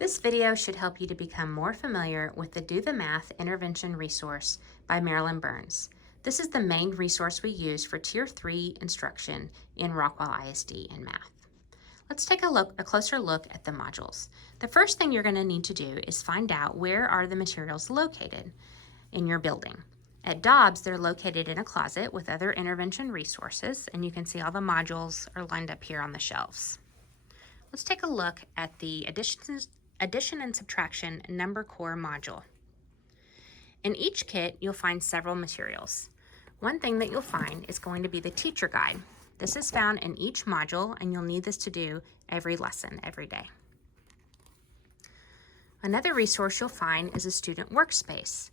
This video should help you to become more familiar with the Do the Math Intervention resource by Marilyn Burns. This is the main resource we use for Tier 3 instruction in Rockwell ISD in math. Let's take a closer look at the modules. The first thing you're going to need to do is find out where are the materials located in your building. At Dobbs, they're located in a closet with other intervention resources, and you can see all the modules are lined up here on the shelves. Let's take a look at the addition and subtraction number core module. In each kit, you'll find several materials. One thing that you'll find is going to be the teacher guide. This is found in each module, and you'll need this to do every lesson, every day. Another resource you'll find is a student workspace.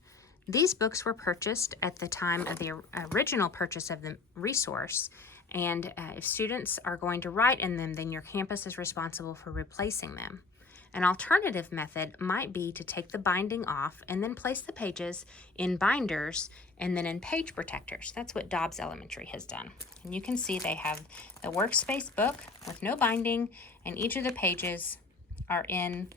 These books were purchased at the time of the original purchase of the resource, and if students are going to write in them, then your campus is responsible for replacing them. An alternative method might be to take the binding off and then place the pages in binders and then in page protectors. That's what Dobbs Elementary has done. And you can see they have the workspace book with no binding, and each of the pages are in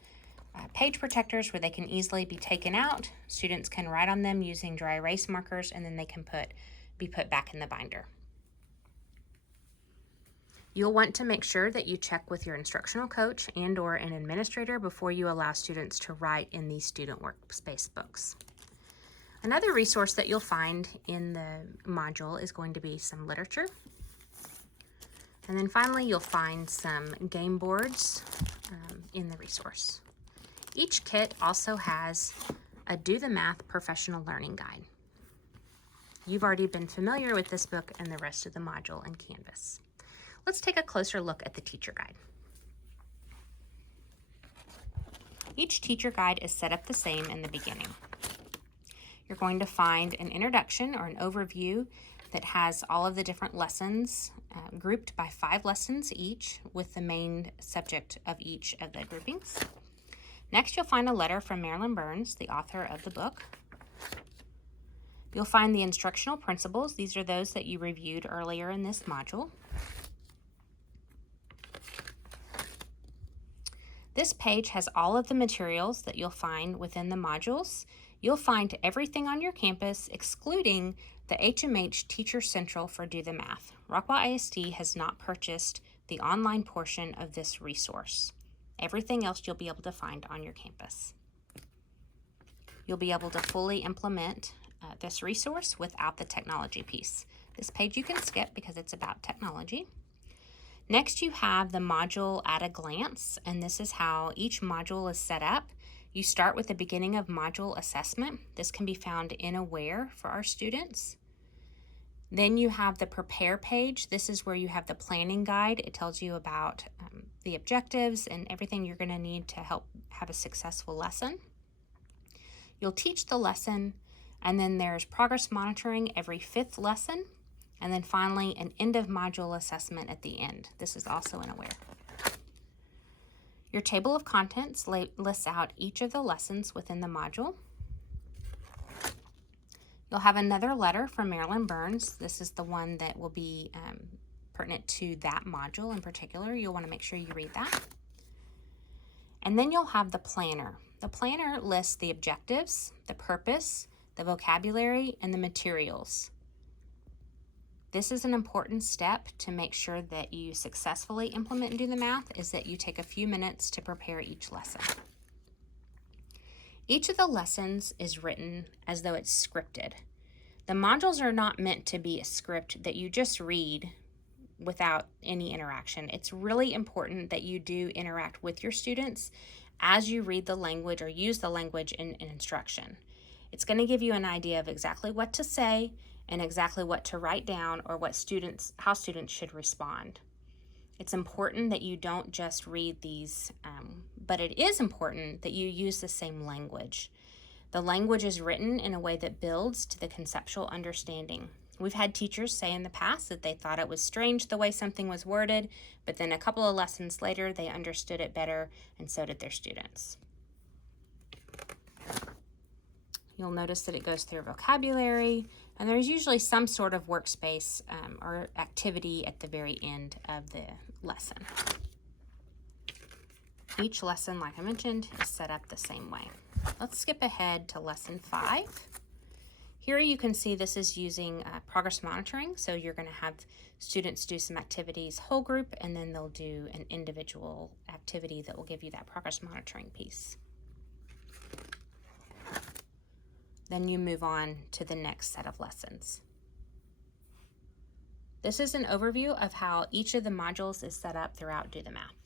page protectors where they can easily be taken out. Students can write on them using dry erase markers, and then they can be put back in the binder. You'll want to make sure that you check with your instructional coach and/or an administrator before you allow students to write in these student workspace books. Another resource that you'll find in the module is going to be some literature. And then finally, you'll find some game boards in the resource. Each kit also has a Do the Math Professional Learning Guide. You've already been familiar with this book and the rest of the module in Canvas. Let's take a closer look at the teacher guide. Each teacher guide is set up the same in the beginning. You're going to find an introduction or an overview that has all of the different lessons grouped by 5 lessons each with the main subject of each of the groupings. Next, you'll find a letter from Marilyn Burns, the author of the book. You'll find the instructional principles. These are those that you reviewed earlier in this module. This page has all of the materials that you'll find within the modules. You'll find everything on your campus, excluding the HMH Teacher Central for Do the Math. Rockwell ISD has not purchased the online portion of this resource. Everything else you'll be able to find on your campus. You'll be able to fully implement this resource without the technology piece. This page you can skip because it's about technology. Next, you have the module at a glance, and this is how each module is set up. You start with the beginning of module assessment. This can be found in Aware for our students. Then you have the prepare page. This is where you have the planning guide. It tells you about the objectives and everything you're going to need to help have a successful lesson. You'll teach the lesson, and then there's progress monitoring every 5th lesson. And then finally, an end of module assessment at the end. This is also in Aware. Your table of contents lists out each of the lessons within the module. You'll have another letter from Marilyn Burns. This is the one that will be pertinent to that module in particular. You'll want to make sure you read that. And then you'll have the planner. The planner lists the objectives, the purpose, the vocabulary, and the materials. This is an important step to make sure that you successfully implement and do the math, is that you take a few minutes to prepare each lesson. Each of the lessons is written as though it's scripted. The modules are not meant to be a script that you just read without any interaction. It's really important that you do interact with your students as you read the language or use the language in instruction. It's going to give you an idea of exactly what to say and exactly what to write down, or how students should respond. It's important that you don't just read these, but it is important that you use the same language. The language is written in a way that builds to the conceptual understanding. We've had teachers say in the past that they thought it was strange the way something was worded, but then a couple of lessons later, they understood it better, and so did their students. You'll notice that it goes through vocabulary, and there's usually some sort of workspace or activity at the very end of the lesson. Each lesson, like I mentioned, is set up the same way. Let's skip ahead to lesson 5. Here you can see this is using progress monitoring. So you're going to have students do some activities whole group, and then they'll do an individual activity that will give you that progress monitoring piece. Then you move on to the next set of lessons. This is an overview of how each of the modules is set up throughout Do the Math.